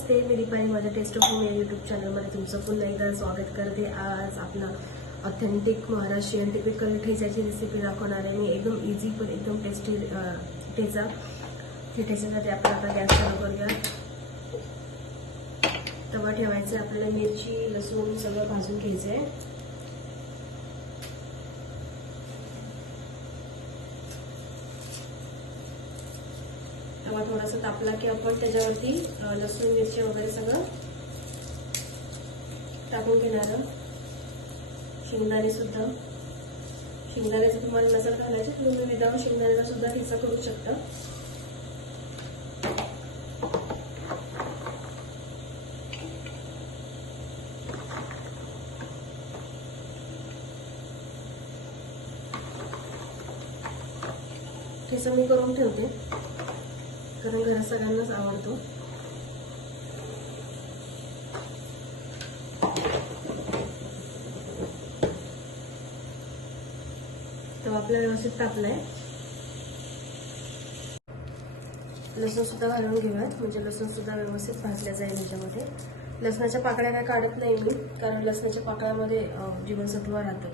नमस्ते, मी दीपाली. माझ्या taste of home या YouTube चॅनलमध्ये तुमचं पुन्हा एकदा स्वागत करते. आज आपला ऑथेंटिक महाराष्ट्रीयन टिपिकल ठेच्याची रेसिपी दाखवणार आहे मी. एकदम इझी पण एकदम टेस्टी ठेचा. ठेच्यासाठी आपण आता गॅस चालू करूया. तवा ठेवायचा, आपल्याला मिरची लसूण सगळं भाजून घ्यायचं आहे. तवा थोडासा तापला की आपण त्याच्यावरती लसूण मिरची वगैरे सगळं टाकून घेणार. शेंगदाणे सुद्धा, शेंगदाण्याचं तुम्हाला नजर घालायचं तर तुम्ही विदाऊट शेंगदाण्याला सुद्धा ठेचा करू शकता. ठेचा मी करून ठेवते कारण घरात सगळ्यांनाच आवडतो. तो आपला व्यवस्थित तापलाय. लसूण सुद्धा घालून घेऊयात, म्हणजे लसूण सुद्धा व्यवस्थित भाजल्या जाईल याच्यामध्ये. लसणाच्या पाकळ्या काय काढत नाही मी, कारण लसणाच्या पाकळ्यामध्ये जीवनसत्व राहतं.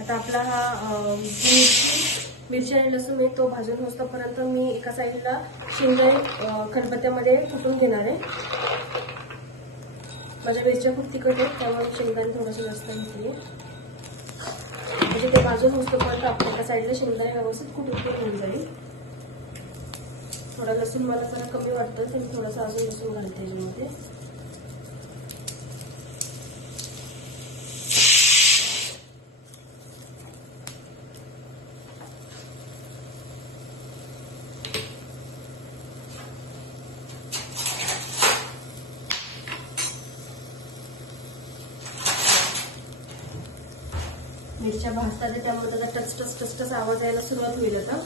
आता आपला हा मिरची आणि लसूण आहे तो भाजून होतोपर्यंत मी एका साईडला शेंगदाणे खलबत्त्यामध्ये कुटून घेणार आहे. माझ्या मिरच्या खूप तिखट आहेत त्यामुळे शेंगदाणे थोडंसं जास्त घेतली. म्हणजे ते भाजून होतोपर्यंत आपण एका साईडला शेंगदाणे व्यवस्थित कुटून होऊन जाईल. थोडा लसूण मला जरा कमी वाटतं तर मी थोडासा अजून लसूण घालते याच्यामध्ये. मिरच्या भाजतात त्यामुळे त्याचा टच आवाज यायला सुरुवात होईल. आता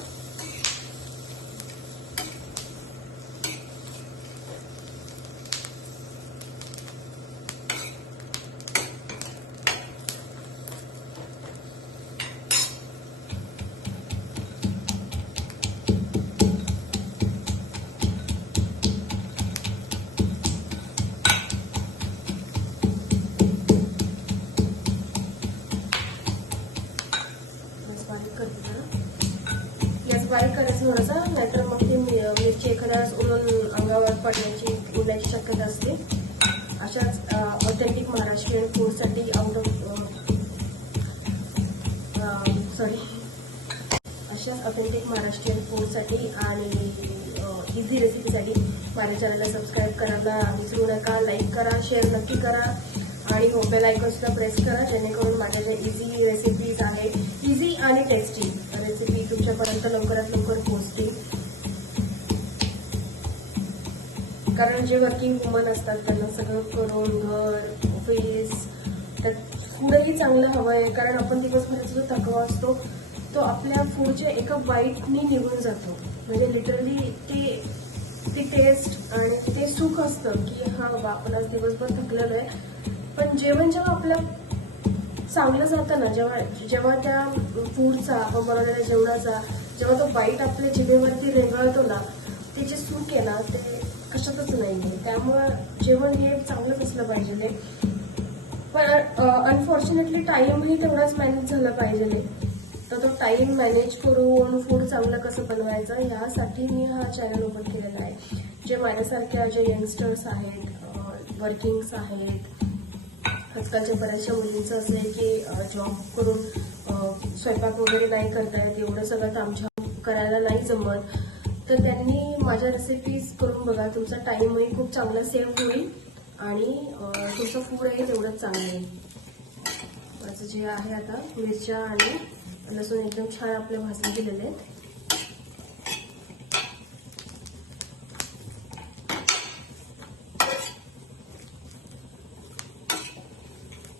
गॅस बारीक करायचं थोडासा, नाहीतर मग ती मिरची एखाद्या उडून अंगावर पडण्याची उडण्याची शक्यता असते. अशाच ऑथेंटिक महाराष्ट्रीयन फूडसाठी अशाच ऑथेंटिक महाराष्ट्रीयन फूडसाठी आणि इझी रेसिपीसाठी माझ्या चॅनलला सबस्क्राईब करायला विसरू नका. लाईक करा, शेअर नक्की करा आणि बेल आयकॉन सुद्धा प्रेस करा, जेणेकरून माझ्या ज्या इझी रेसिपीज आहेत, इझी आणि टेस्टी रेसिपी तुमच्यापर्यंत लवकरात लवकर पोहोचतील. कारण जे वर्किंग वुमन असतात त्यांना सगळं करून घर ऑफिस तर फूडही चांगलं हवं आहे. कारण आपण दिवसभराचा जो थकवा असतो तो आपल्या फूडच्या एका बाईटनी निघून जातो. म्हणजे लिटरली ती टेस्ट आणि ते सुख असतं की हा बाबा आपण आज दिवसभर थकलेलो आहे. पण जेवण जेव्हा आपलं चांगलं जातं ना, जेव्हा त्या फूडचा आपण बनवलेल्या जेवणाचा जेव्हा तो बाईट आपल्या जिभेवरती रेंगाळतो ना, ते जे सुख आहे ना ते कशातच नाही. त्यामुळं जेवण हे चांगलंच असलं पाहिजे. पण अनफॉर्च्युनेटली टाईमही तेवढाच मॅनेज झाला पाहिजे. तर तो टाईम मॅनेज करून फूड चांगलं कसं बनवायचं यासाठी मी हा चॅनल ओपन केलेला आहे. जे माझ्यासारख्या जे यंगस्टर्स आहेत, वर्किंग्स आहेत, आजकालच्या बऱ्याचशा मुलींचं असं आहे की जॉब करून स्वयंपाक वगैरे नाही करता येत, एवढं सगळं तामझाम करायला नाही जमत, तर त्यांनी माझ्या रेसिपीज करून बघा. तुमचा टाईमही खूप चांगला सेव्ह होईल आणि तुमचं फूडही तेवढंच चांगलं येईल. माझं जे आहे आता मिरच्या आणि लसूण एकदम छान आपले भाजून दिलेले आहेत.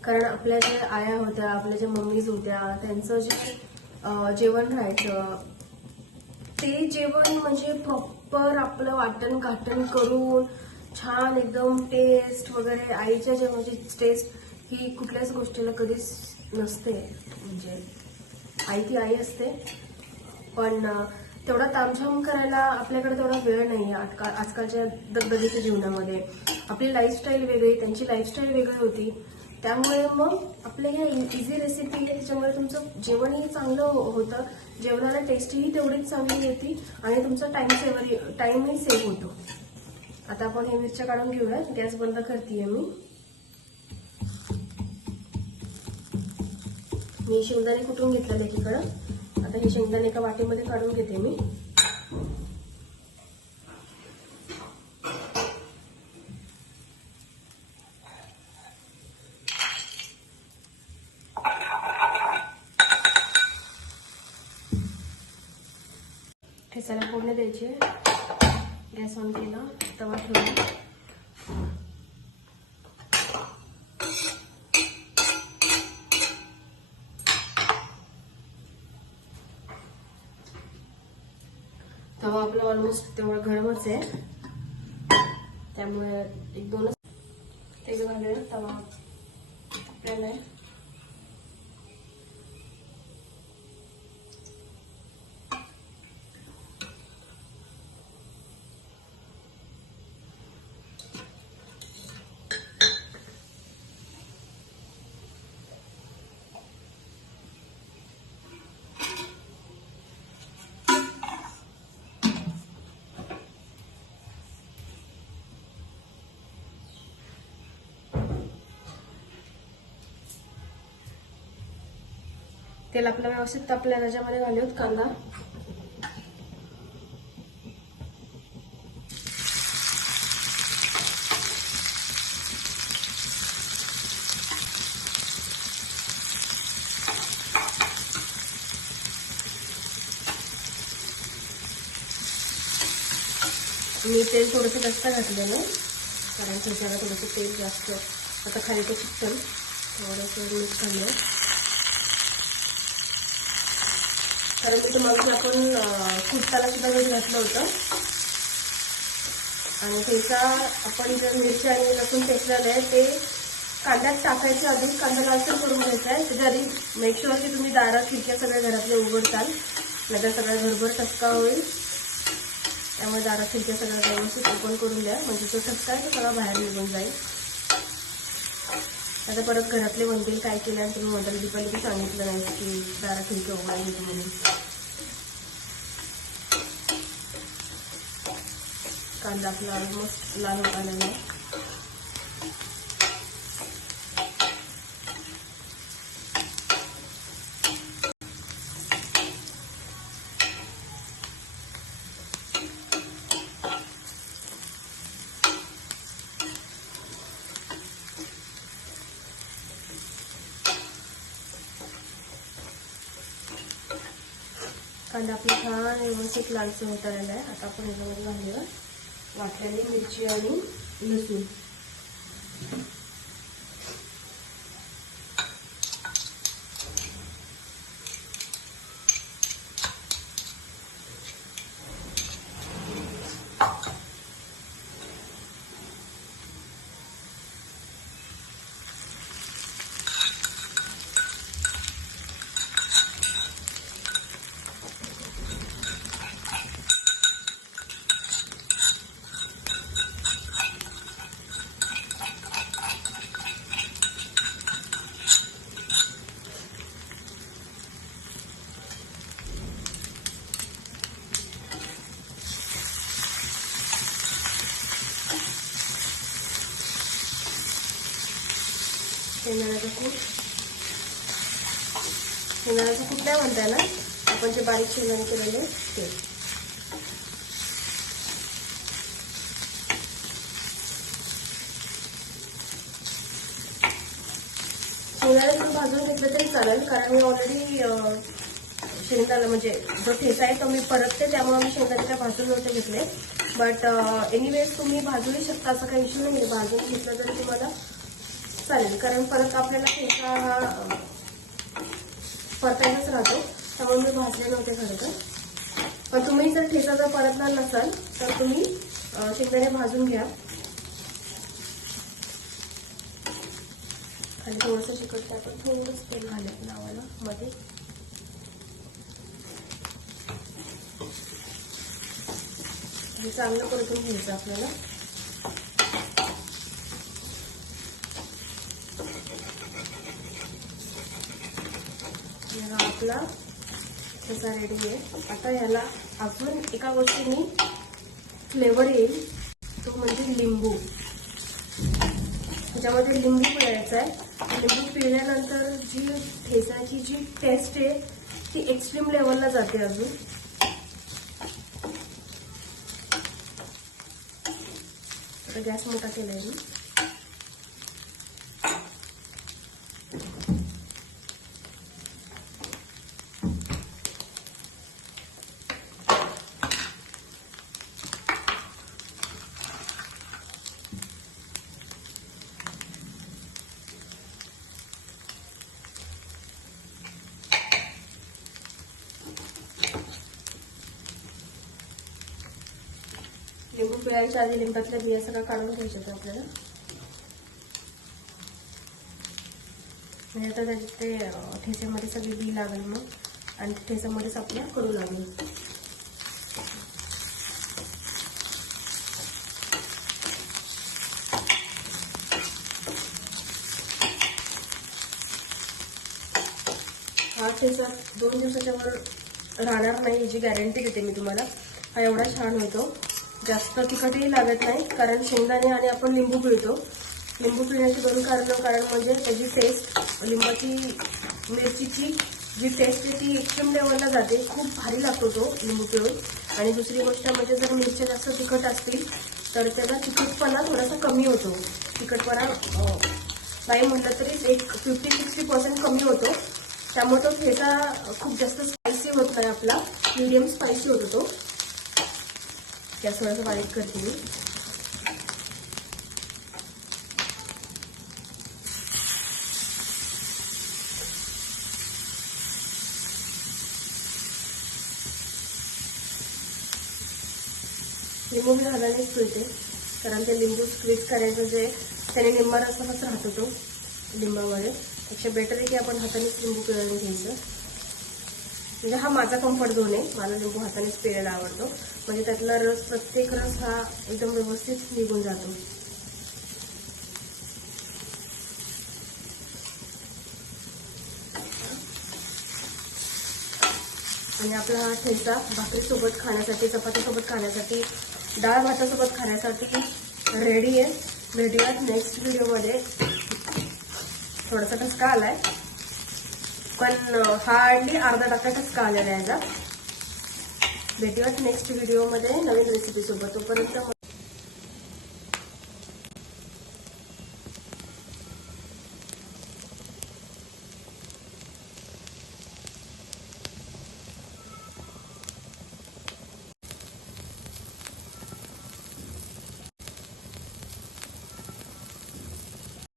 कारण आपल्या ज्या आया होत्या, आपल्या ज्या मम्मीज होत्या, त्यांचं जे जेवण राहायचं ते जेवण म्हणजे प्रॉपर आपलं वाटण घाटण करून छान एकदम टेस्ट वगैरे. आईच्या जेवणाची टेस्ट ही कुठल्याच गोष्टीला कधीच नसते. म्हणजे आई ती आई असते, पण तेवढा तामझाम करायला आपल्याकडे तेवढा वेळ नाही आहे आजकालच्या दगदगीच्या जीवनामध्ये. आपली लाईफस्टाईल वेगळी, त्यांची लाईफस्टाईल वेगळी होती. त्यामुळे मग आपल्या ह्या इझी रेसिपी आहे, त्याच्यामुळे तुमचं जेवणही चांगलं होतं, जेवणाला टेस्टही तेवढीच चांगली येते आणि तुमचा टाइमही सेव्ह होतो. आता आपण हे मिरच्या काढून घेऊया. गॅस बंद करतेय मी शेंगदाणे कुटून घेतलेले एकीकडं. आता हे शेंगदाणे एका वाटीमध्ये काढून घेते मी. ठेचाला फोडणी द्यायची. गॅस ऑन केला, तवा ठेवला. तवा आपला ऑलमोस्ट तेवढा गरमच आहे, त्यामुळे एक दोनच तेल घालूया. तवा आपल्याला तेल आपलं व्यवस्थित तापलं, त्याच्यामध्ये घालूयात कांदा. मी तेल थोडंसं जास्त घातलेलं, कारण त्याच्याला थोडंसं तेल जास्त आता खाली ते चिकन थोडंसं मिक्स झालं. कारण तिथं मग आपण कुटताला सुद्धा मीठ घातलं होतं. आणि त्याचा आपण जर मिरची आणि लसूण ठेचलेलं आहे ते कांद्यात टाकायच्या आधी कांदा लालसर करून घ्यायचा आहे. जरी मेक शुअर की तुम्ही दारात खिडक्या सगळ्या घरातले उघडताल, नाहीतर सगळ्या घरभर ठसका होईल. त्यामुळे दारात खिडक्या सगळ्या व्यवस्थित ओपन करून द्या, म्हणजे तो ठसका आहे तो सगळा बाहेर निघून जाईल. आता परत घरातले म्हणतील काय केलं आणि तुम्ही म्हणताल दीपाली की सांगितलं नाही की दारात खिडक्या उघडायची म्हणून. कांदा आपला ऑलमोस्ट लाल होत आलेला आहे. कांदा आपला छान व्यवस्थित लालसर होत आलेला आहे. आता आपण ह्याच्यामध्ये घालूया वाटलेली मिरची आणि लसूण. शेंगदाण्याचं कूट नाही म्हणताय ना आपण, जे बारीक शेंगदाणे केलेले ते. शेंगदाणे तुम्ही भाजून घेतलं तरी चालेल, कारण मी ऑलरेडी शेंगदाणा म्हणजे जो ठेचा आहे तो मी परतते, त्यामुळे मी शेंगदाणे भाजून नव्हते घेतले. बट एनिवेज तुम्ही भाजूही शकता, असं काही इश्यू नाही. भाजून घेतलं तरी तुम्हाला चालेल, कारण परत आपल्याला ठेचा हा परतायचाच राहतो, त्यामुळे मी भाजले नव्हते खरं तर. पण तुम्ही जर ठेचा जर परतणार नसाल तर तुम्ही शेंगदाणे भाजून घ्या. आणि थोडंसं चिकट आपण थोडंच तेल घालूया लावायला मध्ये. हे चांगलं परतून घ्यायचं आपल्याला. हा आपला ठेचा रेडी आहे. आता ह्याला अजून एका गोष्टीने फ्लेवर येईल, तो म्हणजे लिंबू. त्याच्यामध्ये लिंबू पिळायचा आहे. लिंबू पिळल्यानंतर जी ठेचाची जी टेस्ट आहे ती एक्स्ट्रीम लेवलला जाते. अजून आता गॅस मोठा केलाय मी. लिंबू पिळायच्या आधी लिंबातल्या बिया सगळं काढून घ्यायच्या आपल्याला. म्हणजे आता त्याच्यात ते ठेच्यामध्ये सगळी बी लागेल मग, आणि ठेच्यामध्येच आपल्या करू लागेल. हा ठेचा 2 दिवसाच्या वर राहणार नाही याची गॅरंटी देते मी तुम्हाला. हा एवढा छान होतो. जास्त तिखटही लागत नाही, कारण शेंगदाणे आणि आपण लिंबू पिळतो. लिंबू पिळण्याची 2 कारणं. कारण म्हणजे त्याची टेस्ट, लिंबाची मिरचीची जी टेस्ट आहे ती एक्स्ट्रीम लेवलला जाते. खूप भारी लागतो तो लिंबू पिळून. आणि दुसरी गोष्ट म्हणजे जर मिरच्या जास्त तिखट असतील तर त्याचा तिखटपणा थोडासा कमी होतो. तिखटपणा नाही म्हटलं तरी एक 50-60% कमी होतो. त्यामुळे तो ठेचा खूप जास्त स्पायसी होत नाही आपला, मीडियम स्पायसी होतो तो. गॅस थोडासा बारीक करते मी. लिंबू मी हातानेच पिळते, कारण ते लिंबू स्क्वीज करायचं जे त्याने निंबा रसाच राहतो तो लिंबामध्ये. त्याच्या बेटर आहे की आपण हातानेच लिंबू पिळून घ्यायचं. म्हणजे हा माझा कम्फर्ट झोन आहे. मला लिंबू हातानेच पिळायला आवडतो. म्हणजे त्यातला रस, प्रत्येक रस हा एकदम व्यवस्थित निघून जातो. आणि आपला हा ठेचा भाकरीसोबत खाण्यासाठी, चपातीसोबत खाण्यासाठी, डाळ भातासोबत खाण्यासाठी रेडी आहे. भेटूयात नेक्स्ट व्हिडिओमध्ये. थोडासा ठसका आलाय, पण हार्डली अर्धा टक्का ठसका आलेला आहे याचा. भेटूयात नेक्स्ट व्हिडिओमध्ये नवीन रेसिपी सोबत. तोपर्यंत